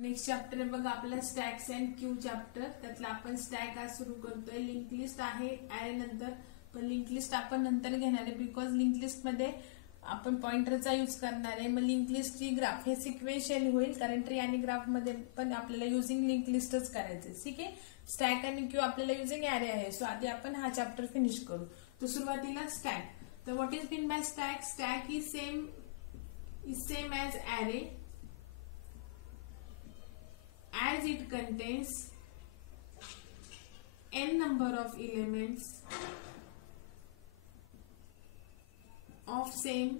Next chapter आहे बघा आपला स्टॅक्स अँड क्यू चॅप्टर. त्यातला आपण स्टॅक आज सुरू करतोय. लिंक लिस्ट आहे ऍरे नंतर, पण लिंक लिस्ट आपण नंतर घेणार आहे बिकॉज लिंक लिस्ट मध्ये आपण पॉइंटरचा यूज करणार आहे. मग लिंक लिस्टची ग्राफ हे सिक्वेन्शियल होईल कारण ट्री आणि ग्राफ मध्ये पण आपल्याला युजिंग लिंक लिस्टच करायचे. ठीक आहे. स्टॅक आणि क्यू आपल्याला युजिंग ऍरे आहे. सो आधी आपण हा चॅप्टर फिनिश करू. तर सुरुवातीला स्टॅक. तर what is mean by stack? Stack is same as array as it contains n number of elements of same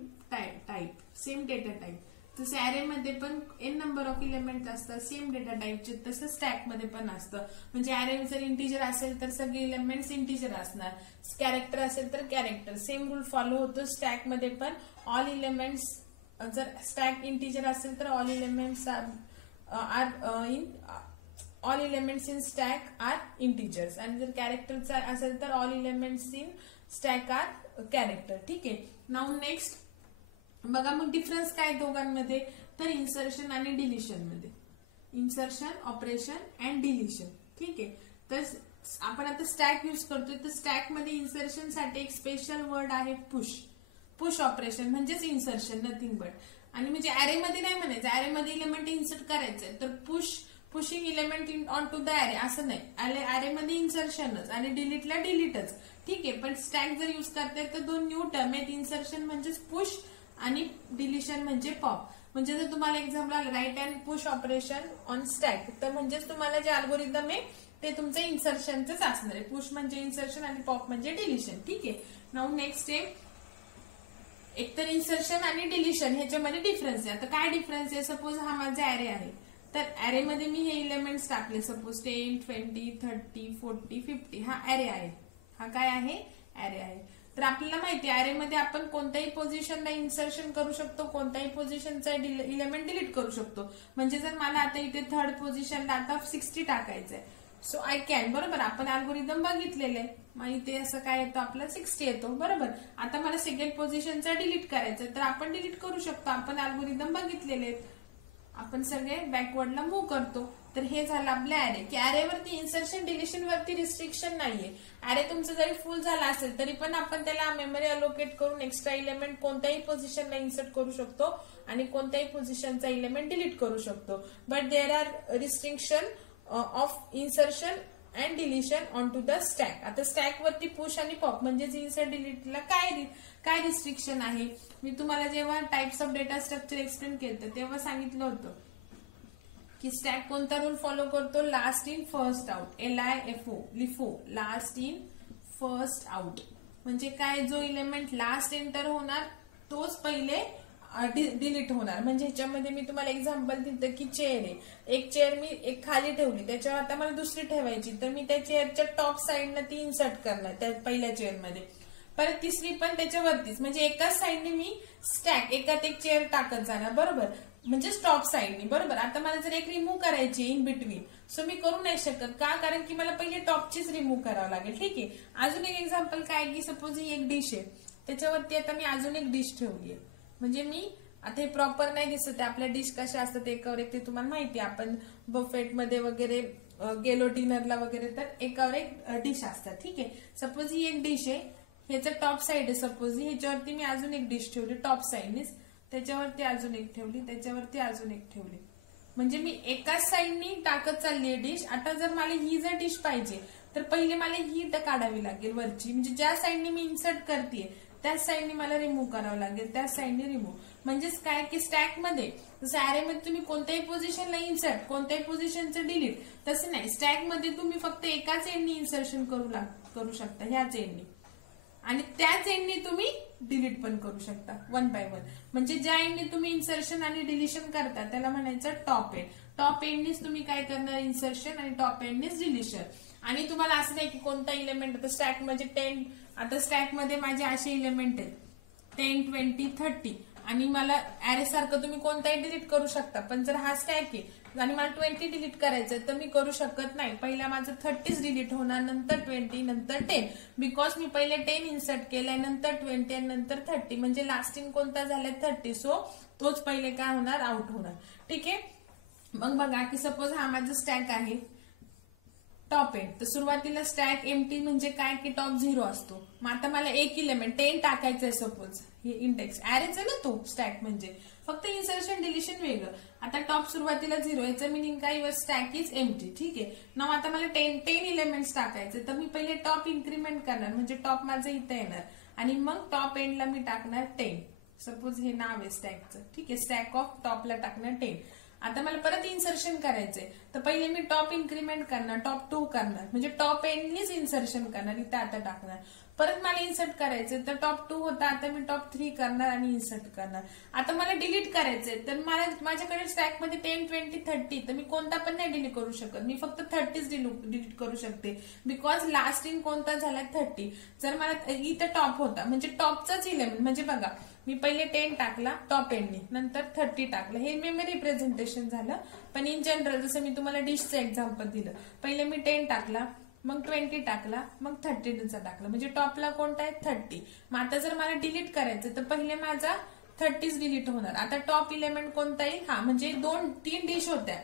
same data type. तसे ऍरे मध्ये पण n नंबर ऑफ इलेमेंट असतात सेम डेटा टाइपचे, तसं स्टॅक मध्ये पण असतं. म्हणजे ऍरे जर इंटिजर असेल तर सगळे इलेमेंट्स इंटिजर असणार, कॅरेक्टर असेल तर कॅरेक्टर. सेम रूल फॉलो होतो स्टॅक मध्ये पण. ऑल इलेमेंट्स, जर स्टॅक इंटिजर असेल तर all elements all elements in stack are integers, आणि जर कॅरेक्टरचा असेल तर all elements in stack are character. ठीक आहे. नाउ नेक्स्ट बघा मग डिफरन्स काय दोघांमध्ये, तर इन्सर्शन आणि डिलिशन मध्ये. Insertion operation and deletion. ठीक आहे. तर आपण आता स्टॅक यूज करतोय, तर स्टॅक मध्ये इन्सर्शन साठी एक स्पेशल वर्ड आहे पुश ऑपरेशन म्हणजेच इन्सर्शन, नथिंग बट. आणि म्हणजे ऍरे मध्ये नाही म्हणायचं ऍरे मध्ये इलेमेंट इन्सर्ट करायचंय तर pushing element onto the array असं नाही. ऍरे मध्ये इन्सर्शनच आणि डिलीटला डिलीटच. ठीक आहे. पण स्टॅक जर युज करताय तर दोन न्यू टर्म आहेत. इन्सर्शन म्हणजेच पुश आणि डिलिशन म्हणजे पॉप. म्हणजे जर तुम्हाला example write and push operation on stack, तर म्हणजेच तुम्हाला जे अल्गोरिदम आहे ते तुमचं इन्सर्शनच असणार आहे. पुश म्हणजे इन्सर्शन आणि पॉप म्हणजे डिलिशन. ठीक आहे. नाउ नेक्स्ट आहे एकतर इन्सर्शन आणि डिलिशन ह्याच्यामध्ये डिफरन्स आहे. आता काय डिफरन्स आहे? सपोज हा माझा ऍरे आहे, तर ऍरे मध्ये मी हे इलेमेंट्स टाकले, सपोज 10, 20, 30, 40, 50. हा ऍरे आहे. हा काय आहे? ऍरे आहे. तर आपल्याला माहिती आहे ऍरे मध्ये आपण कोणत्याही पोझिशनला इन्सर्शन करू शकतो, कोणत्याही पोझिशनचा इलेमेंट डिलीट करू शकतो. म्हणजे जर मला आता इथे थर्ड पोझिशनला आता 60 टाकायचंय, सो आय कॅन. बरोबर, आपण अल्गोरिदम बघितलेले. मग इथे असं काय येतो आपला 60 येतो. बरोबर. आता मला सेकंड पोझिशनचा डिलीट करायचं तर आपण डिलीट करू शकतो. आपण अल्गोरिदम बघितलेले, आपण सगळे बॅकवर्डला मूव्ह करतो. तर हे झालं आपलं ऍरे, की ऍरेवरती इन्सर्शन डिलिशन वरती रिस्ट्रिक्शन नाहीये. ऍरे तुमचं जरी फुल झाला असेल तरी पण आपण त्याला मेमरी अलोकेट करून एक्स्ट्रा इलेमेंट कोणत्याही पोझिशनला इन्सर्ट करू शकतो आणि कोणत्याही पोझिशनचा इलेमेंट डिलीट करू शकतो. But there are restriction of insertion and deletion onto the stack. आता स्टॅक वरती पुश आणि पॉप म्हणजेच इन्सर्ट डिलीटला काय रिस्ट्रिक्शन आहे? मी तुम्हाला जेव्हा types of data structure explain केलं तेव्हा सांगितलं होतं की स्टॅक कोणता रूल फॉलो करतो? Last in first out. LIFO, last in first out. म्हणजे काय? जो इलेमेंट लास्ट एंटर होणार तोच पहिले डिलीट होणार. म्हणजे ह्याच्यामध्ये मी तुम्हाला एक्झाम्पल दिलं की चेअर आहे, एक चेअर मी एक खाली ठेवली, त्याच्यावर आता मला दुसरी ठेवायची, तर मी त्या चेअरच्या टॉप साइडनं ती इन्सर्ट करणार त्या पहिल्या चेअरमध्ये. परत तिसरी पण त्याच्यावरतीच, म्हणजे एकाच साइडने मी स्टॅक एकात एक चेअर टाकत जाणार. बरोबर, म्हणजे टॉप साइडनी. बरोबर. आता मला जर एक रिमूव्ह करायची इन बिटवीन, सो मी करू नाही शकत. का? कारण की मला पहिले टॉपचीच रिमूव्ह करावं लागेल. ठीक आहे. अजून एक एक्झाम्पल काय की सपोज ही एक डिश आहे, त्याच्यावरती आता मी अजून एक डिश ठेवली आहे. म्हणजे मी आता हे प्रॉपर नाही दिसत आपल्या डिश कशा असतात एकावर एक, ते तुम्हाला माहिती आहे. आपण बफेट मध्ये वगैरे गेलो डिनरला वगैरे तर एकावर एक डिश असतात. ठीक आहे. सपोज ही एक डिश आहे, ह्याचं टॉप साइड आहे. सपोज ह्याच्यावरती मी अजून एक डिश ठेवली टॉप साइडनीच, त्याच्यावरती अजून एक ठेवली, त्याच्यावरती अजून एक ठेवली. म्हणजे मी एकाच साइडनी टाकत चालली आहे डिश. आता जर मला ही जर डिश पाहिजे तर पहिले मला ही काढावी लागेल वरची, म्हणजे ज्या साइडनी मी इन्सर्ट करते त्याच साइडनी मला रिमूव्ह करावं लागेल, त्याच साइडनी रिमूव्ह. म्हणजेच काय की स्टॅक मध्ये जसं ऍरे मध्ये तुम्ही कोणत्याही पोझिशनला इन्सर्ट, कोणत्याही पोझिशनचं डिलीट, तसं नाही. स्टॅक मध्ये तुम्ही फक्त एकाच एंडनी इन्सर्शन करू शकता, ह्याच एंडनी, आणि त्याच एंडनी तुम्ही डिलीट पण करू शकता वन बाय वन. म्हणजे ज्या एंडनी तुम्ही इन्सर्शन आणि डिलिशन करता त्याला म्हणायचं टॉप एंड. टॉप एंडनीच तुम्ही काय करणार? इन्सर्शन, आणि टॉप एंडनीच डिलिशन. आणि तुम्हाला असं नाही की कोणता इलेमेंट, आता स्टॅक म्हणजे 10, आता स्टॅक मध्ये माझे असे इलेमेंट आहेत 10, 20, 30, आणि मला ऍरे सारखं तुम्ही कोणताही डिलीट करू शकता. पण जर हा स्टॅक आहे आणि मला 20 डिलीट करायचंय तर मी करू शकत नाही. पहिला माझं 30 डिलीट होणार, नंतर 20, नंतर 10, बिकॉज मी पहिले 10 इन्सर्ट केलंय, नंतर 20 आणि नंतर 30. म्हणजे लास्टिंग कोणता झालाय 30, सो तोच पहिले काय होणार? आउट होणार. ठीक आहे. मग बघा की सपोज हा माझा स्टॅक आहे टॉप एंड, तर सुरुवातीला स्टॅक एम्प्टी म्हणजे काय की टॉप 0 असतो. मग आता मला एक इलेमेंट 10 टाकायचं आहे, सपोज हे इंडेक्स ऍरेच आहे ना तो स्टॅक, म्हणजे फक्त इन्सर्शन डिलिशन वेगळं. आता टॉप सुरुवातीला 0, याचं मिनिंग काय, युअर स्टॅक इज एम्प्टी. ठीक आहे ना. आता मला 10 इलेमेंट्स टाकायचे, तर मी पहिले टॉप इन्क्रीमेंट करणार, म्हणजे टॉप माझं इथं येणार आणि मग टॉप एंडला मी टाकणार 10. सपोज हे नाव आहे स्टॅकचं. ठीक आहे, स्टॅक ऑफ टॉपला टाकणार 10. आता मला परत इन्सर्शन करायचंय, तर पहिले मी टॉप इन्क्रीमेंट करणार, टॉप 2 करणार, म्हणजे टॉप एंडनीच इन्सर्शन करणार, इथं आता टाकणार. परत मला इन्सर्ट करायचंय, तर टॉप 2 होता, आता मी टॉप 3 करणार आणि इन्सर्ट करणार. आता मला डिलीट करायचंय, तर मला माझ्याकडे स्टॅक मध्ये 10, 20, 30, तर मी कोणता पण नाही डिलीट करू शकत, मी फक्त 30च डिलीट करू शकते, बिकॉज लास्ट इन कोणता झाला 30. जर मला इथं टॉप होता, म्हणजे टॉपचाच इलेमेंट, म्हणजे बघा मी पहिले 10 टाकला टॉप एंडनी, नंतर 30 टाकलं, हे मेमरी रिप्रेझेंटेशन झालं. पण इन जनरल जसं मी तुम्हाला डिशचं एक्झाम्पल दिलं, पहिले मी 10 टाकला, मग 20 टाकला, मग 30 टाकला, म्हणजे टॉपला कोणता आहे 30. मग आता जर मला डिलीट करायचं, तर पहिले माझा 30च डिलीट होणार. आता टॉप इलेमेंट कोणता येईल, हा म्हणजे 2-3 डिश होत्या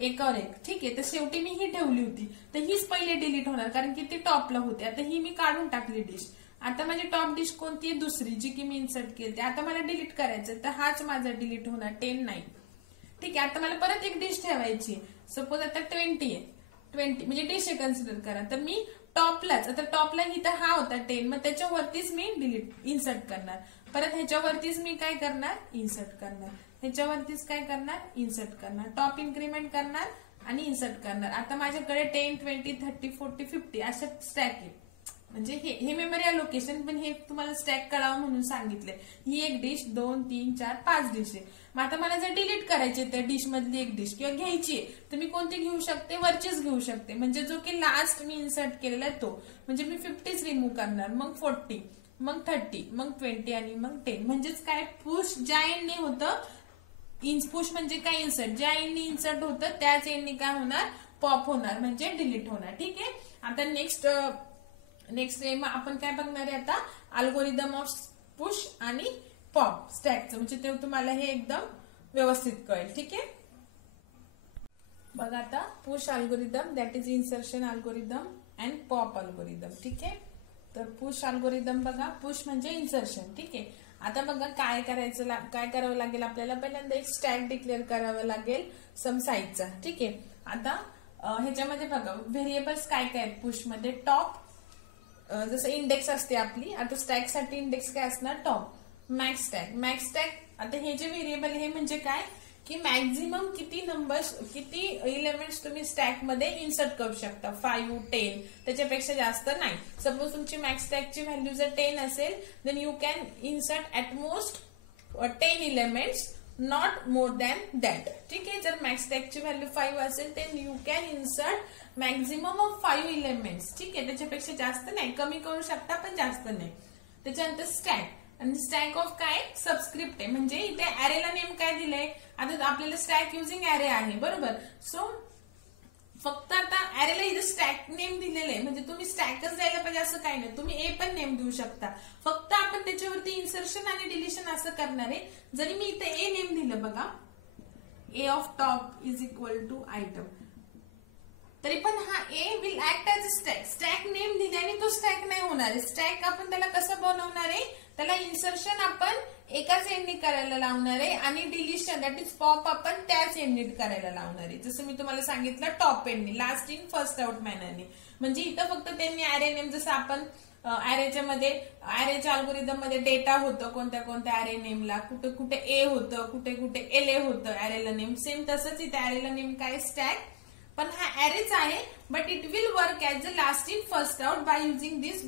एकावर एक. ठीक आहे, तर शेवटी मी ही ठेवली होती, तर हीच पहिले डिलीट होणार कारण की ती टॉपला होती. आता ही मी काढून टाकली डिश. आता माझी टॉप डिश कोणती आहे, दुसरी, जी की मी इन्सर्ट केली. आता मला डिलीट करायचं, तर हाच माझा डिलीट होणार 10, 9. ठीक आहे, आता मला परत एक डिश ठेवायची, सपोज आता 20 आहे, 20 म्हणजे डिश कन्सिडर करा, तर मी टॉपलाच, आता टॉपला इथं हा होता 10, मग त्याच्यावरतीच मी डिलीट इन्सर्ट करणार. परत ह्याच्यावरतीच मी काय करणार, इन्सर्ट करणार. ह्याच्यावरतीच काय करणार, इन्सर्ट करणार. टॉप इन्क्रीमेंट करणार आणि इन्सर्ट करणार. आता माझ्याकडे 10, 20, 30, 40, 50 अशा स्टॅक आहे. म्हणजे हे मेमरी अलोकेशन, पण हे तुम्हाला स्टॅक कळावं म्हणून सांगितलंय. ही एक डिश, 2, 3, 4, 5 डिश आहे. मग आता मला जर डिलीट करायची त्या डिश मधली एक डिश किंवा घ्यायची आहे, तर मी कोणती घेऊ शकते, वरचीच घेऊ शकते, म्हणजे जो की लास्ट मी इन्सर्ट केलेला आहे तो. म्हणजे मी 50च रिमूव्ह करणार, मग 40, मग 30, मग 20 आणि मग 10. म्हणजेच काय, पुश ज्या एंडनी होतं, पुश म्हणजे काय, इन्सर्ट ज्या एंडनी इन्सर्ट होतं त्याच एंडनी काय होणार, पॉप होणार, म्हणजे डिलीट होणार. ठीक आहे. आता नेक्स्ट आपण काय बघणार आहे, आता अल्गोरिदम ऑफ पुश आणि पॉप स्टॅकचं, म्हणजे ते तुम्हाला हे एकदम व्यवस्थित कळेल. ठीक आहे. बघा आता push algorithm, that is insertion algorithm and pop algorithm. ठीक आहे. तर पुश अल्गोरिदम बघा, पुश म्हणजे इन्सर्शन. ठीक आहे. आता बघा काय करावं लागेल आपल्याला, पहिल्यांदा एक स्टॅक डिक्लेअर करावं लागेल सम साईजचा. ठीक आहे. आता ह्याच्यामध्ये बघा व्हेरिएबल्स काय काय आहेत पुश मध्ये, टॉप, जसं इंडेक्स असते आपली, आता स्टॅक साठी इंडेक्स काय असणार, टॉप. Max stack. आता हे जे व्हेरिएबल हे म्हणजे काय की मॅक्झिमम किती नंबर्स, किती एलिमेंट्स तुम्ही स्टॅक मध्ये इन्सर्ट करू शकता, 5, 10, त्याच्यापेक्षा जास्त नाही. सपोज तुमची मॅक्स स्टॅकची व्हॅल्यू जर 10 असेल, then you can insert at most 10 elements, not more than that. ठीक आहे. जर मॅक्स स्टॅकची व्हॅल्यू 5 असेल, then you can insert maximum of 5 elements. ठीक आहे. त्याच्यापेक्षा जास्त नाही, कमी करू शकता पण जास्त नाही. त्याच्यानंतर स्टॅक, आणि स्टॅक ऑफ काय, सबस्क्रिप्ट आहे, म्हणजे इथे अॅरेला नेम काय दिलंय, आता आपल्याला स्टॅक युझिंग अॅरे आहे, बरोबर. सो फक्त आता अॅरेला इथे स्टॅक नेम दिलेलं आहे, म्हणजे तुम्ही स्टॅकच द्यायला पाहिजे असं काही नाही, तुम्ही ए पण नेम देऊ शकता. फक्त आपण त्याच्यावरती इन्सर्शन आणि डिलिशन असं करणार आहे. जरी मी इथे ए नेम दिलं बघा, A of top is equal to item, तरी पण हा A will act as a stack. Stack name दिल्याने तो स्टॅक नाही होणार आहे. स्टॅक आपण त्याला कसं बनवणार आहे, त्याला इन्सर्शन आपण एकाच एंडनी करायला लावणार आहे आणि डिलिशन दॅट इज पॉप आपण त्याच एंडनी करायला लावणार आहे. जसं मी तुम्हाला सांगितलं टॉप एंडनी, लास्ट इन फर्स्ट आउट मॅनरनी. म्हणजे इथं फक्त त्यांनी अॅरे नेम, जसं आपण अॅरेच्या अल्गोरिदम मध्ये डेटा होतं कोणत्या कोणत्या अॅरे नेमला, कुठे कुठे ए होतं, कुठे कुठे एल ए होतं अॅरेला नेम, सेम तसंच इथे अॅरेला नेम काय, स्टॅक. पण हा अॅरेच आहे, but it will work as a last in first out by using this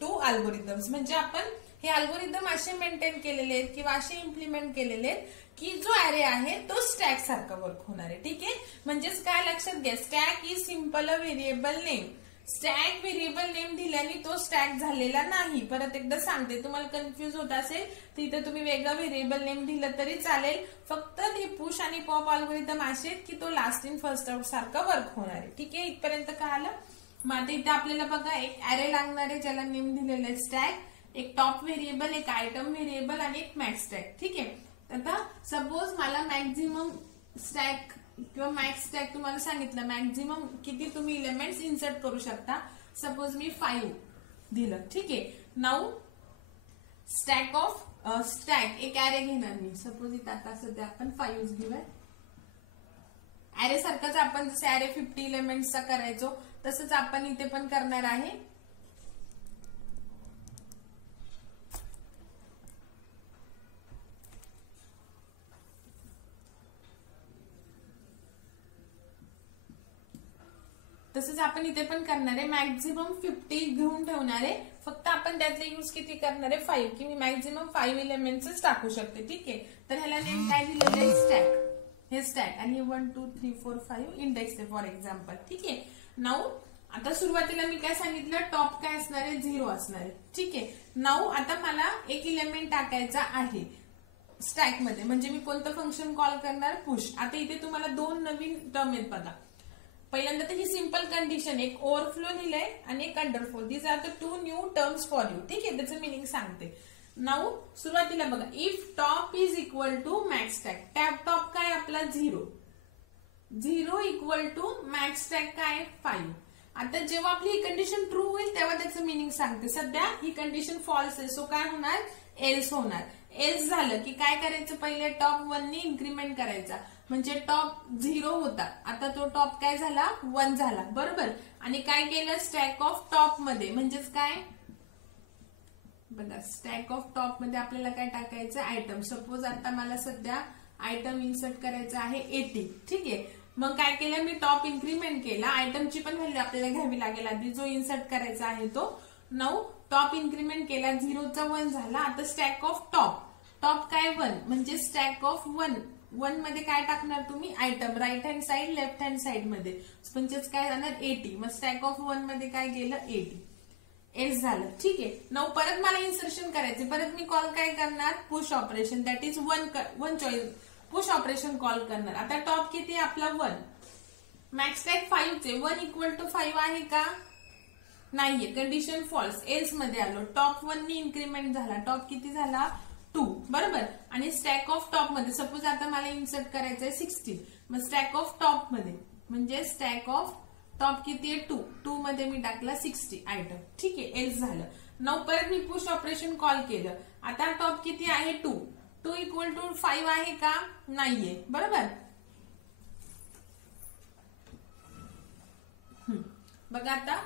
2 algorithms. म्हणजे आपण हे अल्गोरिदम असे मेंटेन केलेले आहेत किंवा असे इम्प्लिमेंट केलेले आहेत की जो अॅरे आहे तो स्टॅक सारखा वर्क होणार आहे. ठीक आहे. म्हणजेच काय लक्षात घ्या, stack is simple a variable name. Stack variable name दिल्याने तो स्टॅक झालेला नाही. परत एकदा सांगते, तुम्हाला कन्फ्युज होत असेल तर इथे तुम्ही वेगळं व्हेरिएबल नेम दिलं तरी चालेल. फक्त हे पुश आणि पॉप अल्गोरिदम असे की तो लास्ट इन फर्स्ट आउट सारखा वर्क होणार आहे. ठीक आहे. इथपर्यंत काय आलं. मग आता इथे आपल्याला बघा एक अॅरे लागणार आहे ज्याला नेम दिलेलं आहे स्टॅक, एक टॉप व्हेरिएबल, एक आयटम व्हेरिएबल आणि एक मॅक्स स्टॅक. ठीक आहे. आता सपोज मला मॅक्झिमम स्टॅक किंवा मॅक्स स्टॅक तुम्हाला सांगितलं मॅक्झिमम किती तुम्ही इलेमेंट्स इन्सर्ट करू शकता. सपोज मी 5 दिलं. ठीक आहे. नाऊ स्टॅक ऑफ स्टॅक एक ऍरे घेणार मी. सपोज इथं आता सध्या आपण 5 घेऊया. ऍरे सारखंच आपण जसं ऍरे 50 इलेमेंट्सचा करायचो तसंच आपण इथे पण करणार आहे. तसंच आपण इथे पण करणार आहे. मॅक्झिमम 50 घेऊन ठेवणार आहे. फक्त आपण त्यातले यूज किती करणार आहे 5 की मी मॅक्झिमम 5 इलेमेंट्सच टाकू शकते. ठीक आहे. तर ह्याला नेम काय दिलेलं आहे स्टॅक. हे स्टॅक आणि 1 2 3 4 5 इंडेक्स आहे फॉर एक्झाम्पल. ठीक आहे. नाऊ आता सुरुवातीला मी काय सांगितलं टॉप काय असणार आहे 0 असणार आहे. ठीक आहे. नाऊ आता मला एक इलेमेंट टाकायचा आहे स्टॅक मध्ये. म्हणजे मी कोणतं फंक्शन कॉल करणार पुश. आता इथे तुम्हाला 2 नवीन टर्म आहेत बघा. पहिल्यांदा तर ही सिंपल कंडिशन एक ओव्हरफ्लो लिहिलंय आणि एक underflow. These are the 2 new terms for you. ठीक आहे. त्याचं मिनिंग सांगते. नाऊ सुरुवातीला बघा if top is equal to max stack. Top काय आपला 0 इक्वल टू मॅक्स स्टॅक काय 5. आता जेव्हा आपली ही कंडिशन ट्रू होईल तेव्हा त्याचं मिनिंग सांगते. सध्या ही कंडिशन फॉल्स आहे. सो काय होणार एल्स होणार. एल्स झालं की काय करायचं पहिले टॉप 1 नी इन्क्रीमेंट करायचा. म्हणजे टॉप 0 होता आता तो टॉप काय झाला 1 झाला. बरोबर. आणि काय केलं स्टॅक ऑफ टॉप मध्ये म्हणजेच काय बघा स्टॅक ऑफ टॉप मध्ये आपल्याला काय टाकायचं आयटम. सपोज आता मला सध्या आयटम इन्सर्ट करायचं आहे 80. ठीक आहे. मग काय केलं मी टॉप इन्क्रीमेंट केला. आयटमची पण व्हॅल्यू आपल्याला घ्यावी लागेल आधी जो इन्सर्ट करायचा आहे तो. नाऊ टॉप इन्क्रीमेंट केला 0 चा 1 झाला. आता स्टॅक ऑफ टॉप काय 1 म्हणजे स्टॅक ऑफ 1 मध्ये काय टाकणार तुम्ही item right hand side left hand side मध्ये म्हणजेच काय जाणार 80. मग स्टॅक ऑफ 1 मध्ये काय गेलं 80 एल्स झालं. ठीक आहे. नाऊ परत मला इन्सर्शन करायचे. परत मी कॉल काय करणार push operation. That is 1 choice push operation call करणार. आता टॉप किती आपला 1 मॅक्स स्टॅक 5 चे 1 इक्वल टू 5 आहे का नाहीये. Condition false. एल्स मध्ये आलो. टॉप 1 नी इन्क्रीमेंट झाला. टॉप किती झाला 2. बरोबर. आणि स्टॅक ऑफ टॉप मध्ये सपोज आता मला इन्सर्ट करायचंय 16. मग स्टॅक ऑफ टॉप मध्ये म्हणजे स्टॅक ऑफ टॉप किती आहे 2 मध्ये मी टाकला 60 आयटम. ठीक आहे. एल्स झालं. नाऊ परत मी पुश ऑपरेशन कॉल केलं. आता टॉप किती आहे 2 इक्वल टू 5 आहे का नाहीये. बरोबर. बघा आता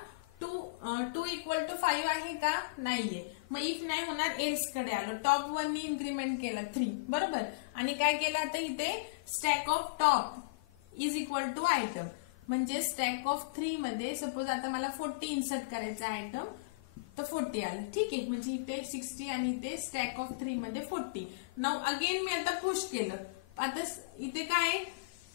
2 इक्वल टू 5 आहे का नाहीये. मग इफ नाही होणार एल्स कडे आलो. टॉप 1 नी इन्क्रीमेंट केला 3. बरोबर. आणि काय केलं आता इथे stack of top is equal to item म्हणजे स्टॅक ऑफ 3 मध्ये सपोज आता मला 40 इन्सर्ट करायचं आयटम तर 40 आलं. ठीक आहे. म्हणजे इथे 60 आणि इथे स्टॅक ऑफ 3 मध्ये 40. नाऊ अगेन मी आता पुश केलं. आता इथे काय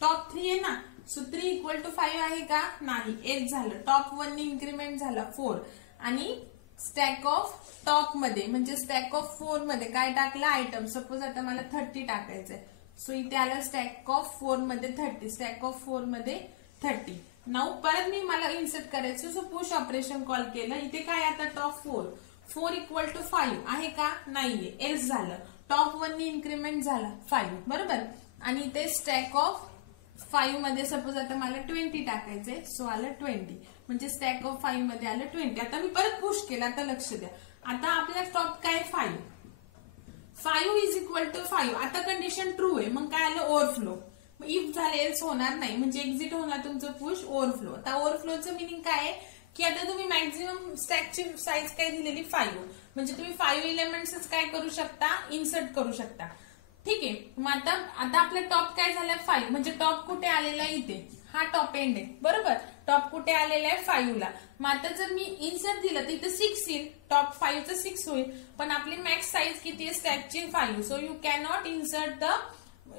टॉप 3 आहे ना. सो 3 इक्वल टू 5 आहे का नाही. 8 झालं. टॉप 1 नी इन्क्रीमेंट झाला 4 आणि स्टॅक ऑफ टॉप मध्ये म्हणजे स्टॅक ऑफ 4 मध्ये काय टाकलं आयटम. सपोज आता मला 30 टाकायचंय. सो इथे आलं स्टॅक ऑफ 4 मध्ये 30. स्टॅक ऑफ 4 मध्ये 30. नाऊ परत मी मला इन्सर्ट करायचं. सो पुश ऑपरेशन कॉल केलं. इथे काय आता टॉप 4 इक्वल टू 5 आहे का नाहीये. एल्स झालं. टॉप 1 नी इन्क्रीमेंट झाला 5. बरोबर. आणि इथे स्टॅक ऑफ 5 मध्ये सपोज आता मला 20 टाकायचंय. सो आलं 20 म्हणजे स्टॅक ऑफ 5 मध्ये आलं 20. आता मी परत पुश केलं. आता लक्ष द्या. आता आपला टॉप काय 5 इज इक्वल टू 5. आता कंडिशन ट्रू आहे. मग काय आलं ओव्हरफ्लो. इफ झाले एल्स होणार नाही म्हणजे एक्झिट होणार तुमचं पुश ओव्हरफ्लो. आता ओव्हरफ्लोचं मिनिंग काय आहे की आता तुम्ही मॅक्झिमम स्टॅकची साईज काय दिलेली 5 म्हणजे तुम्ही 5 इलेमेंट्सच काय करू शकता इन्सर्ट करू शकता. ठीक आहे. मग आता आपला टॉप काय झाला 5 म्हणजे टॉप कुठे आलेला आहे इथे हा टॉप एंड आहे. बरोबर. टॉप कुठे आलेला आहे 5 ला. मग आता जर मी इन्सर्ट दिलं तर इथं 6 येईल. टॉप 5 चं 6 होईल. पण आपली मॅक्स साईज किती आहे स्टॅकची 5. So you cannot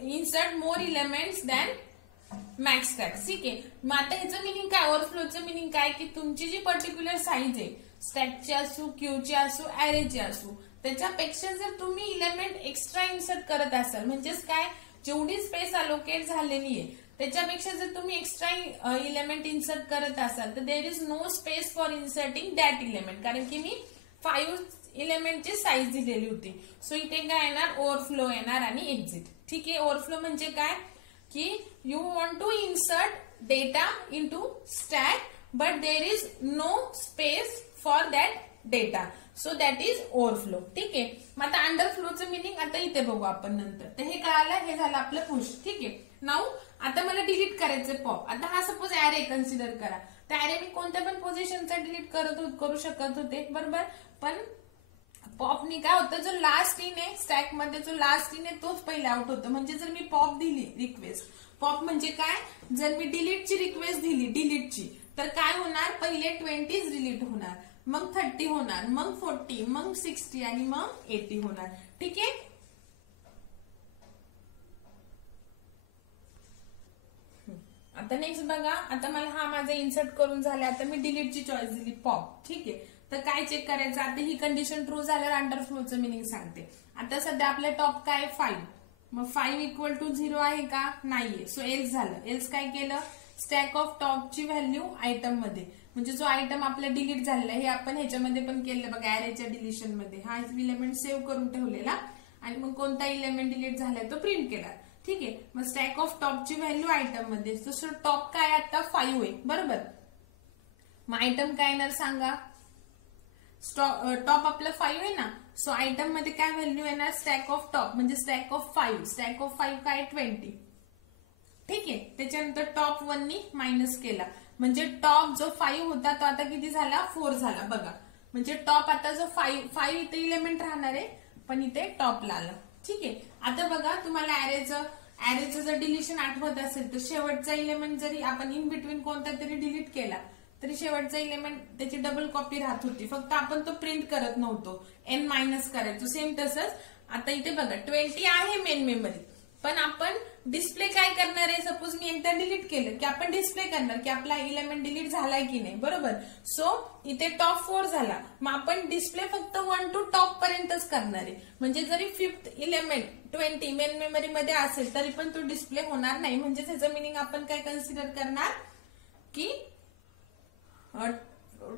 insert more elements than max stack. ठीक आहे. मग आता ह्याचं मिनिंग काय ओव्हरफ्लोचं मिनिंग काय की तुमची जी पर्टिक्युलर साईज आहे स्टॅकची असू क्यूची असू ऍरेची असू त्याच्यापेक्षा जर तुम्ही इलेमेंट एक्स्ट्रा इन्सर्ट करत असाल म्हणजेच काय जेवढी स्पेस अलोकेट झालेली आहे त्याच्यापेक्षा जर तुम्ही एक्स्ट्रा इलेमेंट इन्सर्ट करत असाल तर there is no space for inserting that element कारण की मी 5 इलेमेंटची साईज दिलेली होती. सो इथे काय येणार ओव्हरफ्लो येणार आणि एक्झिट. ठीक आहे. ओव्हरफ्लो म्हणजे काय की you want to insert data into stack but there is no space for that data, so that is overflow. ठीक आहे. मग आता अंडरफ्लोचं मिनिंग आता इथे बघू आपण नंतर. तर हे कळालं, हे झालं आपलं पुश. ठीक आहे. नाऊ आता मला डिलीट करायचं पॉप. आता हा सपोज ऍरे कन्सिडर करा, तर ऍरे मी कोणत्या पण पोझिशनचा डिलीट करू शकत होते, बरोबर. पण पॉपनी काय होतं, जो लास्ट इन आहे स्टॅक मध्ये, जो लास्ट इन आहे तोच पहिले आउट होतो. म्हणजे जर मी पॉप दिली रिक्वेस्ट, पॉप म्हणजे काय, जर मी डिलीटची रिक्वेस्ट दिली डिलीटची, तर काय होणार, पहिले 20 डिलीट होणार, मग 30 होणार, मग 40, मग 60 आणि मग 80 होणार. ठीक आहे. आता नेक्स्ट बघा, आता मला हा माझा इन्सर्ट करून झाला, आता मी डिलीटची चॉईस दिली पॉप. ठीक आहे. तर काय चेक करायचं, आता ही कंडिशन ट्रू झाल्यावर अंडरफ्लोचं मिनिंग सांगते. आता सध्या आपल्या टॉप काय 5, मग 5 इक्वल टू 0 आहे का, नाहीये, सो एल्स झालं. एल्स काय केलं, स्टॅक ऑफ टॉपची व्हॅल्यू आयटम मध्ये, म्हणजे जो आयटम आपला डिलीट झालेला हे आपण ह्याच्यामध्ये पण केलं बघा, ऍरेच्या डिलिशन मध्ये. हा इलेमेंट सेव्ह करून ठेवलेला आणि मग कोणता इलेमेंट डिलीट झालाय तो प्रिंट केला. ठीक आहे. मग स्टॅक ऑफ टॉपची व्हॅल्यू आयटम मध्ये, सो टॉप काय आता 5 आहे, बरोबर. मग आयटम काय येणार सांगा, टॉप आपलं 5 आहे ना, सो आयटम मध्ये काय व्हॅल्यू येणार, स्टॅक ऑफ टॉप म्हणजे स्टॅक ऑफ 5. स्टॅक ऑफ 5 काय 20. ठीक आहे. त्याच्यानंतर टॉप 1 नी मायनस केला, म्हणजे टॉप जो 5 होता तो आता किती झाला, 4 झाला बघा. म्हणजे टॉप आता जो 5 इथे इलेमेंट राहणार आहे, पण इथे टॉपला आलं. ठीक आहे. आता बघा, तुम्हाला ऍरेचं जर डिलिशन आठवत असेल तर शेवटचा इलेमेंट जरी आपण इन बिटवीन कोणता तरी डिलीट केला तरी शेवटचा इलेमेंट त्याची डबल कॉपी राहत होती, फक्त आपण तो प्रिंट करत नव्हतो, एन मायनस करायचो. सेम तसंच आता इथे बघा 20 आहे मेन मेमरी, पण आपण डिस्प्ले काय करणार आहे, सपोज मी एकदा डिलीट केलं की आपण डिस्प्ले करणार की आपला इलेमेंट डिलीट झालाय की नाही, बरोबर. सो इथे टॉप 4 झाला, मग आपण डिस्प्ले फक्त 1 टू टॉप पर्यंतच करणार आहे. म्हणजे जरी 5th इलेमेंट 20 मेन मेमरी मध्ये असेल तरी पण तो डिस्प्ले होणार नाही. म्हणजे त्याचं मिनिंग आपण काय कन्सिडर करणार की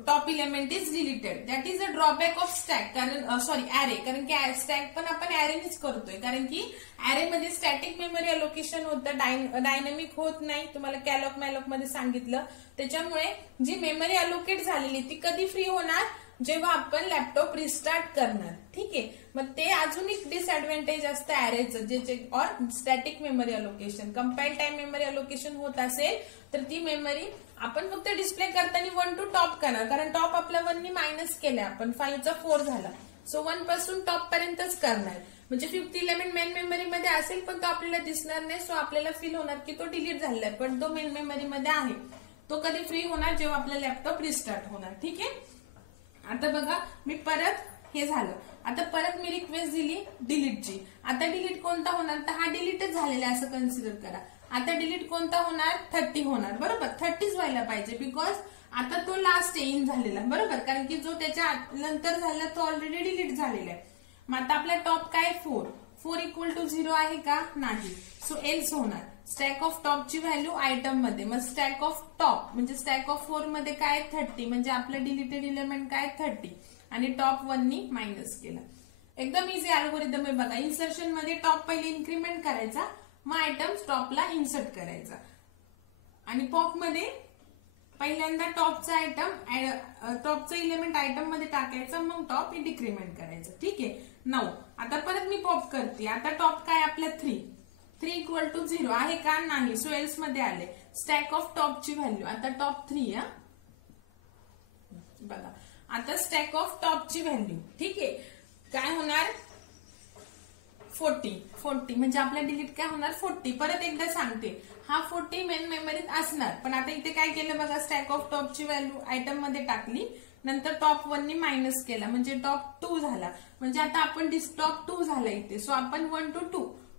top element is deleted. That is a drawback of stack, कारण सॉरी ऍरे, कारण की स्टॅक पण आपण ऍरेनेच करतोय, कारण की ऍरे मध्ये स्टॅटिक मेमरी अलोकेशन होतं, डायनॅमिक होत नाही. तुम्हाला कॅलॉक मॅलॉक मध्ये सांगितलं. त्याच्यामुळे जी मेमरी अलोकेट झालेली ती कधी फ्री होणार, जेव्हा आपण लॅपटॉप रिस्टार्ट करणार. ठीक आहे. मग ते अजून एक डिसएडव्हान्टेज असतं ऍरेचं, जे or static memory allocation. Compile time memory allocation होत असेल तर ती मेमरी आपण फक्त डिस्प्ले करताना 1 टू टॉप करणार, कारण टॉप आपला 1 नी मायनस केलाय आपण, 5 चा 4 झाला, सो 1 पासून टॉप पर्यंतच करणार. म्हणजे 5th इलेमेंट मेन मेमरी मध्ये असेल पण तो आपल्याला दिसणार नाही, सो आपल्याला फील होणार की तो डिलीट झालाय, पण तो मेन मेमरी मध्ये आहे. तो कधी फ्री होणार, जेव्हा आपला लॅपटॉप रिस्टार्ट होणार. ठीक आहे. आता बघा, मी परत हे झालं, आता परत मी रिक्वेस्ट दिली डिलीटची. आता डिलीट कोणता होणार, तर हा डिलीटच झालेला असं कन्सिडर करा. आता डिलीट कोणता होणार, 30 होणार, बरोबर. 30च व्हायला पाहिजे, बिकॉज आता तो लास्ट इन झालेला, बरोबर, कारण की जो त्याच्या नंतर झाला तो ऑलरेडी डिलीट झालेला आहे. मग आता आपला टॉप काय 4 इक्वल टू 0 आहे का, नाही, सो एल्स होणार. स्टॅक ऑफ टॉपची व्हॅल्यू आयटम मध्ये, मग स्टॅक ऑफ टॉप म्हणजे स्टॅक ऑफ 4 मध्ये काय 30, म्हणजे आपलं डिलीटेड इलेमेंट काय 30 आणि टॉप 1 नी मायनस केला. एकदम इझी अल्गोरिदम आहे बघा. इन्सर्शन मध्ये टॉप पहिले इन्क्रीमेंट करायचा, मग आयटम टॉपला इन्सर्ट करायचा, आणि पॉप मध्ये पहिल्यांदा टॉपचा आयटम टॉपचा इलेमेंट आयटम मध्ये टाकायचा, मग टॉप डिक्रीमेंट करायचं. ठीक आहे. नाऊ आता परत मी पॉप करते. आता टॉप काय आपला 3 इक्वल टू 0 आहे का, नाही, सो एल्स मध्ये आले. स्टॅक ऑफ टॉपची व्हॅल्यू आता टॉप 3 बघा. आता स्टॅक ऑफ टॉपची व्हॅल्यू, ठीक आहे, काय होणार 40 म्हणजे आपला डिलीट काय होणार 40. परत एकदा सांगते, हा 40 मेन मेमरीत असणार, पण आता इथे काय केलं बघा, स्टॅक ऑफ टॉपची व्हॅल्यू आयटम मध्ये टाकली, नंतर टॉप 1 नी मायनस केला, म्हणजे टॉप 2 झाला. म्हणजे आता आपण टॉप 2 झाला इथे, सो आपण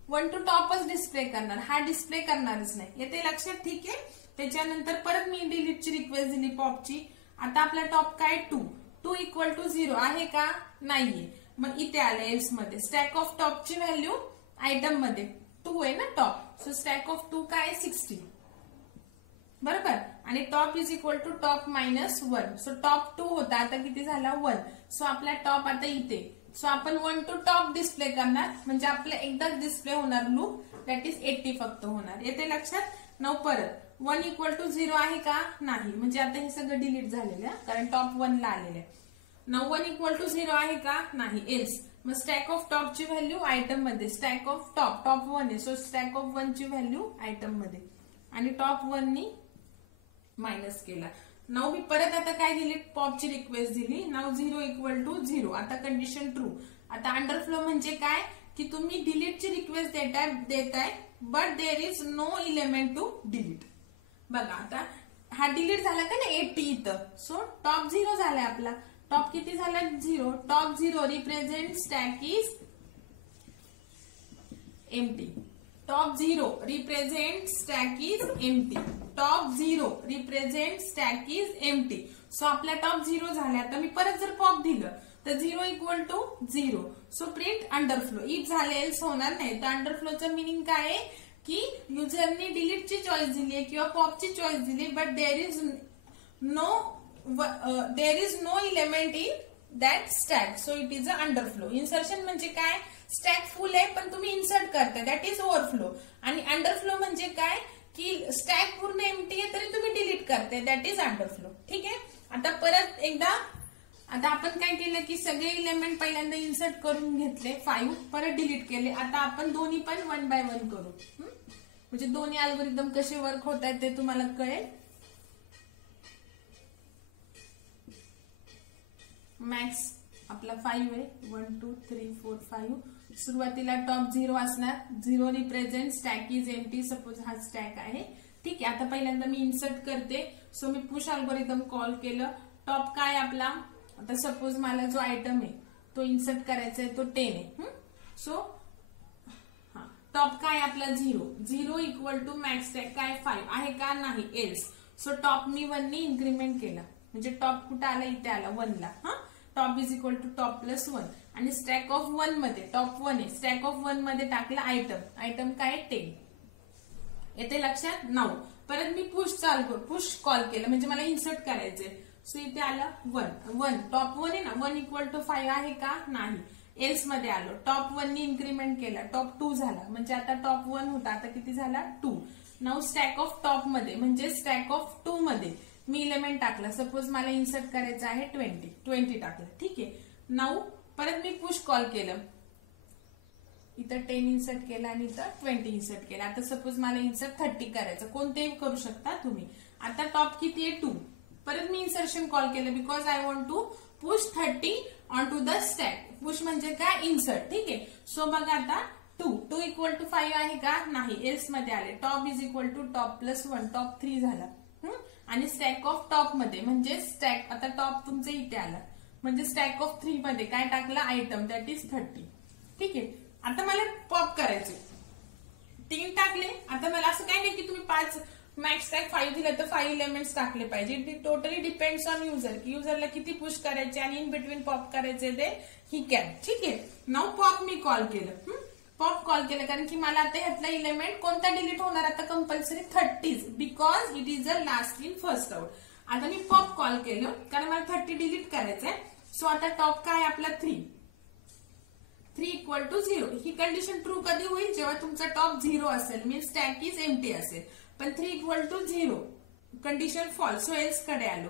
1 टू टॉपच डिस्प्ले करणार, हा डिस्प्ले करणारच नाही, येते लक्षात. ठीक आहे. त्याच्यानंतर परत मी डिलीटची रिक्वेस्ट दिली पॉपची. आता आपला टॉप काय 2 इक्वल टू 0 आहे का, नाहीये, मग इथे आलं एल्स मध्ये. स्टॅक ऑफ टॉपची व्हॅल्यू आयटम मध्ये 2 आहे ना टॉप, सो स्टॅक ऑफ 2 काय 60, बरोबर, आणि top is equal to top minus 1, so top 2 होता, आता किती झाला 1, सो आपला टॉप आता इथे, सो आपण 1 टू टॉप डिस्प्ले करणार, म्हणजे आपलं एकदाच डिस्प्ले होणार लूप, दॅट इज 80 फक्त होणार. येते लक्षात. नाव परत 1 इक्वल टू 0 आहे का? नाही. म्हणजे आता हे सगळं डिलीट झालेलं आहे कारण टॉप 1 ला आलेलं आहे. नाव 1 इक्वल टू 0 आहे का? नाही. एल्स मग स्टॅक ऑफ टॉपची व्हॅल्यू आयटम मध्ये, स्टॅक ऑफ टॉप 1 आहे, सो स्टॅक ऑफ 1 ची व्हॅल्यू आयटम मध्ये आणि टॉप 1 नी मायनस केला. नाव मी परत आता काय दिली? पॉपची रिक्वेस्ट दिली. नाव 0 इक्वल टू 0. आता कंडिशन ट्रू. आता अंडरफ्लो म्हणजे काय की तुम्ही डिलीटची रिक्वेस्ट देताय but there is no element to delete. बघा आता हा डिलीट झाला का ना 80 इथं, सो टॉप 0 झालाय आपला. टॉप किती झाला? 0. Top 0 represent stack is empty. Top 0 represent stack is empty. Top 0 represent stack is empty. So आपला टॉप 0 झाला. आता मी परत जर पॉप दिलं तर 0 equal to 0. So print underflow. If झाले एल्स होणार नाही. तर अंडरफ्लोचं मिनिंग काय आहे की युजरनी डिलीटची चॉईस दिली आहे किंवा पॉपची चॉईस दिली but there is no element in that stack, so it is a underflow. Insertion म्हणजे काय? स्टॅक फुल आहे पण तुम्ही इन्सर्ट करताय, दॅट इज ओव्हरफ्लो. आणि अंडरफ्लो म्हणजे काय की स्टॅक पूर्ण एम्प्टी आहे तरी तुम्ही डिलीट करताय, दॅट इज अंडरफ्लो. ठीक आहे. आता परत एकदा आता आपण काय केलं की सगळे इलेमेंट पहिल्यांदा इन्सर्ट करून घेतले 5, परत डिलीट केले. आता आपण दोन्ही पण 1 बाय 1 करू, म्हणजे दोन्ही अल्गोरिदम कसे वर्क होत आहेत ते तुम्हाला कळेल. मॅक्स आपला 5 आहे. 1 2 3 4 5. सुरुवातीला टॉप 0 असणार. 0 represent stack is empty. Suppose हा स्टॅक आहे. ठीक आहे. आता पहिल्यांदा मी इन्सर्ट करते. So me push algorithm call केलं. टॉप काय आपला? आता सपोज मला जो आयटम आहे तो इन्सर्ट करायचा आहे तो 10 आहे. सो टॉप काय आपला? 0 इक्वल टू मॅक्स स्टॅक काय? 5 आहे का? नाही. एल्स. सो टॉप मी 1 नी इन्क्रीमेंट केला म्हणजे टॉप कुठे आला? इथे आला 1 ला. Top is equal to top plus 1 आणि स्टॅक ऑफ 1 मध्ये टॉप 1 आहे. स्टॅक ऑफ 1 मध्ये टाकला आयटम. आयटम काय? 10. येते लक्षात. नाव परत मी पुश कॉल केलं म्हणजे मला इन्सर्ट करायचंय. सो इथे आलं 1 टॉप 1 आहे ना. 1 इक्वल टू 5 आहे का? नाही. एल्स मध्ये आलो. टॉप 1 नी इन्क्रीमेंट केला. टॉप 2 झाला म्हणजे आता टॉप 1 होता आता किती झाला? 2. नाव स्टॅक ऑफ टॉप मध्ये म्हणजे स्टॅक ऑफ 2 मध्ये मी इलेमेंट टाकला. सपोज मला इन्सर्ट करायचं आहे 20 टाकलं. ठीक आहे. नाव परत मी पुश कॉल केलं. इथं 10 इन्सर्ट केला आणि इथं 20 इन्सर्ट केला. आता सपोज मला इन्सर्ट 30 करायचं. कोणतेही करू शकता तुम्ही. आता टॉप किती आहे? 2. परत मी इन्सर्शन कॉल केलं because I want to push 30 onto the stack. Push म्हणजे काय? इन्सर्ट. ठीक आहे. सो बघा आता 2 इक्वल टू 5 आहे का? नाही. एल्स मध्ये आले. Top is equal to top plus 1 top 3 झाला. आणि स्टॅक ऑफ टॉप मध्ये म्हणजे स्टॅक आता टॉप तुमचं इथे आलं म्हणजे स्टॅक ऑफ 3 मध्ये काय टाकलं? Item that is 30. ठीक आहे. आता मला पॉप करायचे. 3 टाकले. आता मला असं काय नाही की तुम्ही 5 मॅक्स स्टॅक 5 दिलं तर 5 इलेमेंट्स टाकले पाहिजे. It totally depends on user की युजरला किती पुश करायचे आणि इन बिटवीन पॉप करायचे ते ही कॅन. ठीक आहे. नाव पॉप मी कॉल केलं. पॉप कॉल केलं कारण की मला आता ह्यातला इलेमेंट कोणता डिलीट होणार? आता compulsory 30 because it is a last in first out. आता मी पॉप कॉल केलं कारण मला 30 डिलीट करायचंय. सो आता टॉप काय आपला? 3 इक्वल टू 0. ही कंडिशन ट्रू कधी होईल? जेव्हा तुमचा टॉप 0 असेल मीन्स स्टॅक इज एम्प्टी असेल. पण 3 equal to 0 condition false. So else कडे आलो.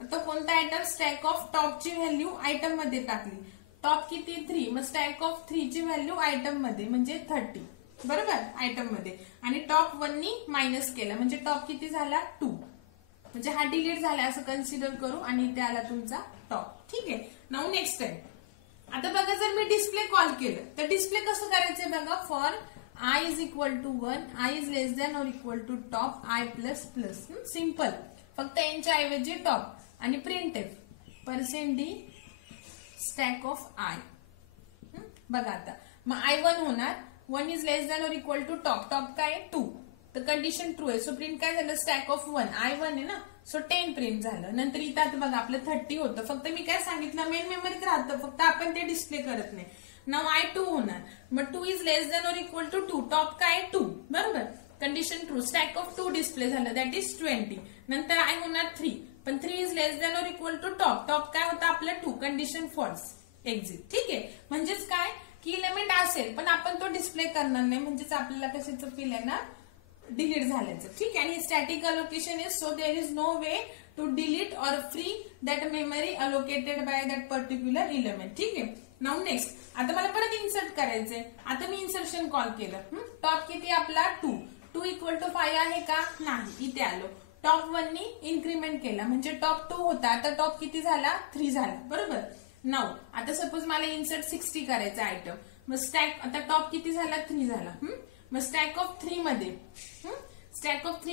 आता कोणता आयटम? स्टॅक ऑफ टॉपची व्हॅल्यू आयटम मध्ये टाकली. टॉप किती? 3. मग स्टॅक ऑफ 3 ची व्हॅल्यू आयटम मध्ये म्हणजे 30. बरोबर. आयटम मध्ये आणि टॉप 1 नी मायनस केलं म्हणजे टॉप किती झाला? 2. म्हणजे हा डिलीट झाला असं कन्सिडर करू आणि इथे आला तुमचा टॉप. ठीक आहे. Now next time. आता बघा जर मी डिस्प्ले कॉल केलं तर डिस्प्ले कसं करायचंय बघा. For I is equal to 1, I is less than or equal to top, I plus plus. Simple. फक्त यांच्या ऐवजी टॉप आणि printf %d stack of I. बघा आता मग I1 होणार. 1 is less than or equal to top. Top काय? 2. तर कंडिशन ट्रू आहे. सो प्रिंट काय झालं? Stack of 1. I1 आहे ना. सो 10 प्रिंट झालं. नंतर इथं आता बघा आपलं 30 होतं. फक्त मी काय सांगितलं मेन मेमरीत राहतं फक्त आपण ते डिस्प्ले करत नाही. नाव I2 होणार. मग 2 is less than or equal to 2. Top काय? 2. बरोबर. Condition true. Stack of 2 display झालं दॅट इज 20. नंतर I होणार 3. पण 3 is less than or equal to top. Top काय होता आपला? 2. Condition false. एक्झिट. ठीक आहे. म्हणजेच काय की इलेमेंट असेल पण आपण तो डिस्प्ले करणार नाही, म्हणजेच आपल्याला कशाचं फील आहे ना, डिलीट झाल्याचं. ठीक आहे. आणि static allocation is so there is no way to delete or free that memory allocated by that particular element. ठीक आहे. नाउ नेक्स्ट, आता मला परत इन्सर्ट करायचंय. आता मी इन्सर्शन कॉल केलं. टॉप किती आपला 2 इक्वल टू 5 आहे का, नाही. इथे आलो. टॉप 1 नी इन्क्रीमेंट केला म्हणजे टॉप 2 होता, आता टॉप किती झाला, 3 झाला. बरोबर. नाउ आता सपोज मला इन्सर्ट 60 करायचं आयटम, मग स्टॅक आता टॉप किती झाला, 3 झाला. मग स्टॅक ऑफ 3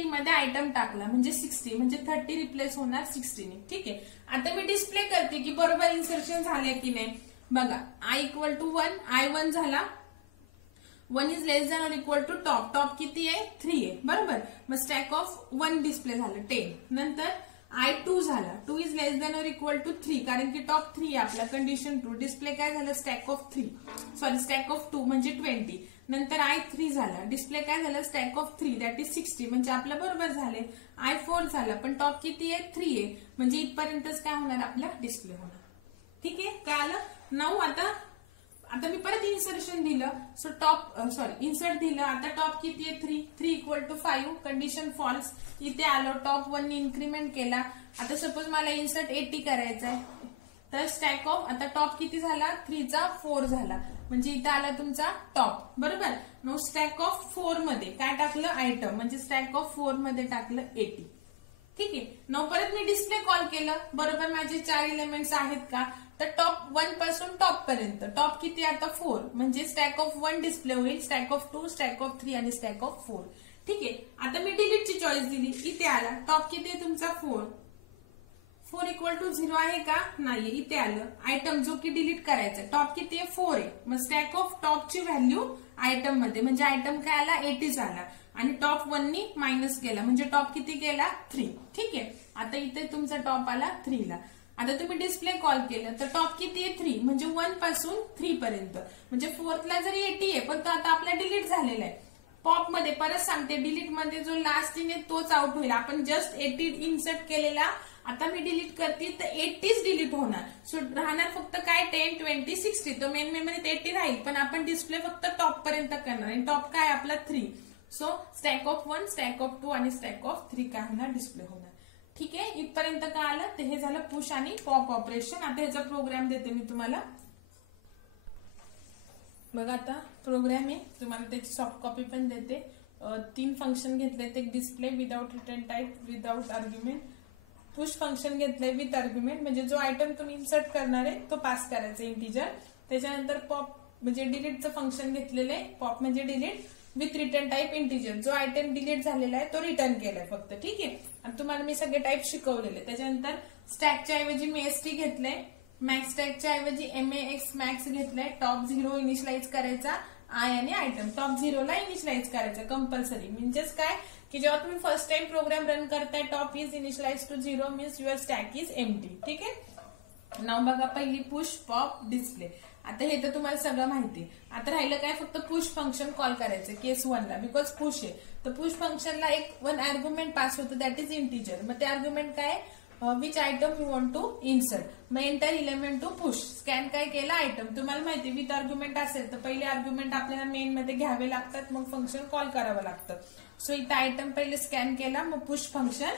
मध्ये आयटम टाकला म्हणजे 60, म्हणजे 30 रिप्लेस होणार 60 ने. ठीक आहे. आता मी डिस्प्ले करते की बरोबर इन्सर्शन झाले की नाही. बघा, I इक्वल टू 1, I1 झाला, 1 is less than or equal to top किती आहे, 3 आहे. बरोबर. मग स्टॅक ऑफ 1 डिस्प्ले झालं 10. नंतर I2 झाला, 2 is less than or equal to 3, कारण की टॉप 3 आहे आपला, कंडिशन ट्रू. डिस्प्ले काय झालं, स्टॅक ऑफ 2 म्हणजे 20. नंतर I3 झाला, डिस्प्ले काय झालं, स्टॅक ऑफ 3 दॅट इज 60, म्हणजे आपलं बरोबर झाले. I4 झाला, पण टॉप किती आहे, 3 आहे, म्हणजे इथपर्यंतच काय होणार, आपला डिस्प्ले होणार. ठीक आहे. काय आलं. नाउ आता मी परत इन्सर्शन दिलं, सो इन्सर्ट दिलं. आता टॉप किती आहे, 3 इक्वल टू 5, कंडिशन फॉल्स. इथे आलो, टॉप 1 ने इन्क्रीमेंट केला. आता सपोज मला इन्सर्ट 80 करायचा आहे, तर स्टॅक ऑफ आता टॉप किती झाला, 3 चा 4 झाला, म्हणजे इथे आला तुमचा टॉप. बरोबर. नो स्टॅक ऑफ 4 मध्ये काय टाकलं, आयटम, म्हणजे स्टॅक ऑफ 4 मध्ये टाकलं 80. ठीक आहे. नाउ परत मी डिस्प्ले कॉल केलं, बरोबर माझे 4 एलिमेंट्स आहेत का, तर टॉप 1 पासून टॉप पर्यंत. टॉप किती आता 4, म्हणजे स्टॅक ऑफ 1 डिस्प्ले होईल, स्टॅक ऑफ 2, स्टॅक ऑफ 3 आणि स्टॅक ऑफ 4. ठीक आहे. आता मी डिलीटची चॉईस दिली, इथे आला. टॉप किती आहे तुमचा 4 इक्वल टू 0 आहे का, नाहीये. इथे आलं. आयटम जो की डिलीट करायचा, टॉप किती आहे 4 आहे, मग स्टॅक ऑफ टॉपची व्हॅल्यू आयटम मध्ये, म्हणजे आयटम काय आला 80 आला, आणि टॉप 1 नी मायनस केला, म्हणजे टॉप किती गेला 3. ठीक आहे. आता इथे तुमचा टॉप आला 3 ला. आता तुम्ही डिस्प्ले कॉल केलं तर टॉप किती आहे 3, म्हणजे 1 पासून 3 पर्यंत, म्हणजे 4th ला जरी 80 आहे पण तो आता आपला डिलीट झालेला आहे. पॉप मध्ये परत सांगते, डिलीट मध्ये जो लास्ट इन आहे तोच आउट होईल. आपण जस्ट 80 इन्सर्ट केलेला, आता मी डिलीट करते तर 80च डिलीट होणार. सो राहणार फक्त काय 10, 20, 60. तो मेन मेमरीत 80 राहील, पण आपण डिस्प्ले फक्त टॉप पर्यंत करणार, आणि टॉप काय आपला 3. So stack of 1, stack of 2 आणि स्टॅक ऑफ 3 काय होणार, डिस्प्ले होणार. ठीक आहे. इथपर्यंत काय आलं, ते हे झालं पुश आणि पॉप ऑपरेशन. आता ह्याचा प्रोग्राम देते मी तुम्हाला. बघा, आता प्रोग्राम आहे, तुम्हाला त्याची सॉफ्ट कॉपी पण देते. 3 फंक्शन घेतलेत, एक display without return type, without argument. Push function घेतलंय विथ आर्ग्युमेंट, म्हणजे जो आयटम तुम्ही इन्सर्ट करणार आहे तो पास करायचा इंटिजर. त्याच्यानंतर पॉप म्हणजे डिलीटचं फंक्शन घेतलेलं आहे, पॉप म्हणजे delete with return type integer. जो आयटम डिलीट झालेला आहे तो रिटर्न केलाय फक्त. ठीक आहे. आणि तुम्हाला मी सगळे टाइप शिकवलेले. त्याच्यानंतर स्टॅकच्या ऐवजी मी एसटी घेतलंय, मॅक्स स्टॅकच्या ऐवजी MAX मॅक्स घेतलंय. टॉप 0 इनिशियलाइज करायचा, आय आणि आयटम टॉप 0 ला इनिशियलाइज करायचा कंपल्सरी. म्हणजेच काय की जेव्हा तुम्ही फर्स्ट टाइम प्रोग्राम रन करताय, top is initialize to 0 means your stack is empty. ठीक आहे. नाव बघा, पहिली पुश, पॉप, डिस्प्ले. आता हे तर तुम्हाला सगळं माहिती. आता राहिलं काय, फक्त पुश फंक्शन कॉल करायचं केस 1 ला, बिकॉज पुश आहे. तर पुश फंक्शनला एक 1 आर्ग्युमेंट पास होतं, दॅट इज इंटिजर. मग ते आर्ग्युमेंट काय, which item you want to insert. मग enter element to push. Scan काय केला, आयटम. तुम्हाला माहिती विथ आर्ग्युमेंट असेल तर पहिले आर्ग्युमेंट आपल्याला मेन मध्ये घ्यावे लागतात, मग फंक्शन कॉल करावं लागतं. सो इथं आयटम पहिले स्कॅन केला, मग पुश फंक्शन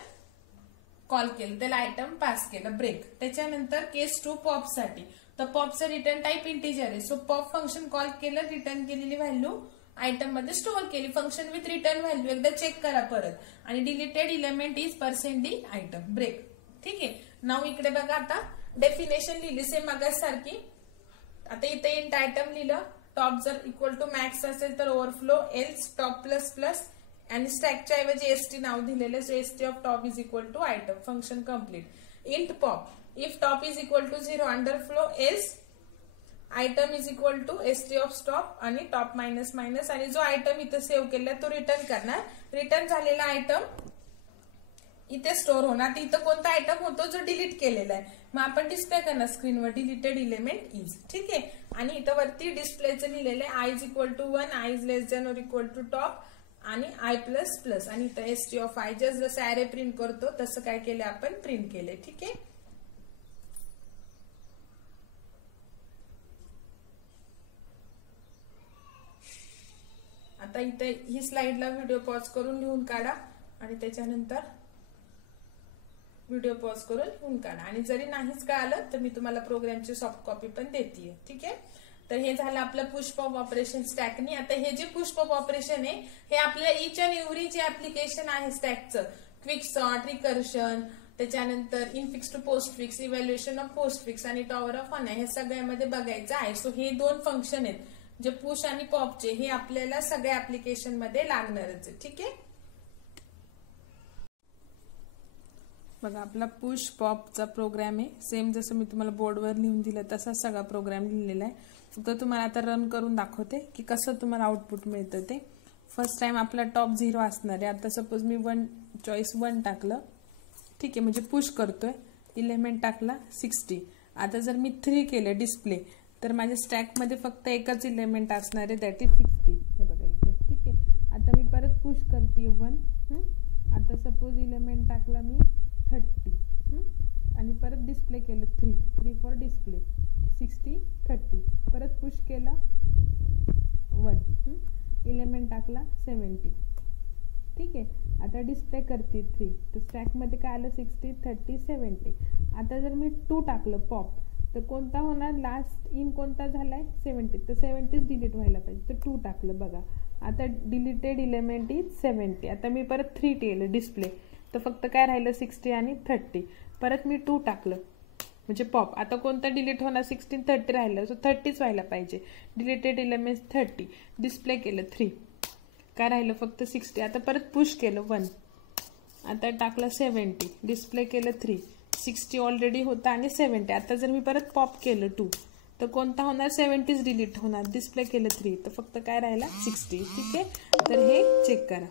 कॉल केलं, त्याला आयटम पास केलं, ब्रेक. त्याच्यानंतर केस 2 पॉप साठी. तर पॉपचं रिटर्न टाइप इंटिजर आहे, सो पॉप फंक्शन कॉल केलं, रिटर्न केलेली व्हॅल्यू आयटम मध्ये स्टोअर केली. फंक्शन विथ रिटर्न व्हॅल्यू एकदा चेक करा परत. आणि deleted element is %d item, break. ठीक आहे. नाव इकडे बघा, आता डेफिनेशन लिहिली सेम मागासारखी. आता इथे इंट आयटम लिहिलं, टॉप जर इक्वल टू मॅक्स असेल तर overflow, else top plus plus, आणि स्टॅकच्या ऐवजी एसटी नाव दिलेलं, so ST of top is equal to item. Function complete. Int pop, if top is equal to 0 underflow else item is equal to ST of stop आणि top minus minus, आणि जो item इथे save केला तो return करणार. Return झालेला item इथे store होणार. इथं कोणता आयटम होतो जो डिलीट केलेला आहे, मग आपण डिस्प्ले करणार स्क्रीनवर डिलीटेड इलेमेंट इज. ठीक आहे. आणि इथं वरती डिस्प्लेचं लिहिलेलं आहे, I is equal to 1, I is less than or equal to top, आणि आय प्लस प्लस, आणि इथं एसटी ऑफ आय. जसं ऍरे प्रिंट करतो तसं काय केलं आपण, प्रिंट केलंय. ठीक आहे. आता इथे ही स्लाइडला व्हिडिओ पॉज करून लिहून काढा आणि त्याच्यानंतर व्हिडिओ पॉज करून लिहून काढा. आणि जरी नाहीच कळालं तर मी तुम्हाला प्रोग्रामची सॉफ्ट कॉपी पण देते. ठीक आहे. तर हे झालं आपलं पुश पॉप ऑपरेशन स्टॅकनी. आता हे जे पुश पॉप ऑपरेशन आहे हे आपल्या इच अँड एव्हरी जे ऍप्लिकेशन आहे स्टॅकचं, क्विक सॉर्ट, रिकर्शन, त्याच्यानंतर infix to postfix, evaluation of postfix आणि टॉवर ऑफ ऑन हे सगळ्यामध्ये बघायचं आहे. सो हे 2 फंक्शन आहेत जे पुश आणि पॉपचे, हे आपल्याला सगळ्या ऍप्लिकेशन मध्ये लागणारच आहे. ठीक आहे. बघा आपला पुश पॉपचा प्रोग्राम आहे. सेम जसं मी तुम्हाला बोर्डवर लिहून दिलं तसाच सगळा प्रोग्राम लिहिलेला आहे. फक्त तुम्हाला आता रन करून दाखवते की कसं तुम्हाला आउटपुट मिळतं ते. फर्स्ट टाइम आपला टॉप 0 असणार आहे. आता सपोज मी चॉईस 1 टाकलं. ठीक आहे, म्हणजे पुश करतोय. इलेमेंट टाकला 60. आता जर मी 3 केलं डिस्प्ले तर माझ्या स्टॅकमध्ये फक्त एकच इलेमेंट असणार आहे, दॅट इज 60. हे बघा इथे. ठीक आहे. आता मी परत पुश करते 1. आता सपोज इलेमेंट टाकला मी 30 आणि परत डिस्प्ले केलं 3 फॉर डिस्प्ले 60 30. परत पुश केला 1. इलेमेंट टाकला 70. ठीक आहे. आता डिस्प्ले करते 3. तर स्टॅकमध्ये काय आलं 60 30 70. आता जर मी 2 टाकलं पॉप तर कोणता होणार, लास्ट इन कोणता झालाय 70. तर 70 डिलीट व्हायला पाहिजे. तर 2 टाकलं. बघा आता डिलीटेड इलेमेंट इज 70. आता मी परत 3 केलं डिस्प्ले तर फक्त काय राहिलं 60 आणि 30. परत मी 2 टाकलं म्हणजे पॉप. आता कोणता डिलीट होणार 16 30 राहिलं. सो 30च व्हायला पाहिजे. Deleted element 30. डिस्प्ले केलं 3. काय राहिलं फक्त 60. आता परत पुश केलं 1. आता टाकलं 70. डिस्प्ले केलं 3. 60 ऑलरेडी होता आणि 70. आता जर मी परत पॉप केलं 2 तर कोणता होणार 70च डिलीट होणार. डिस्प्ले केलं 3 तर फक्त काय राहिला 60. ठीक आहे. तर हे चेक करा.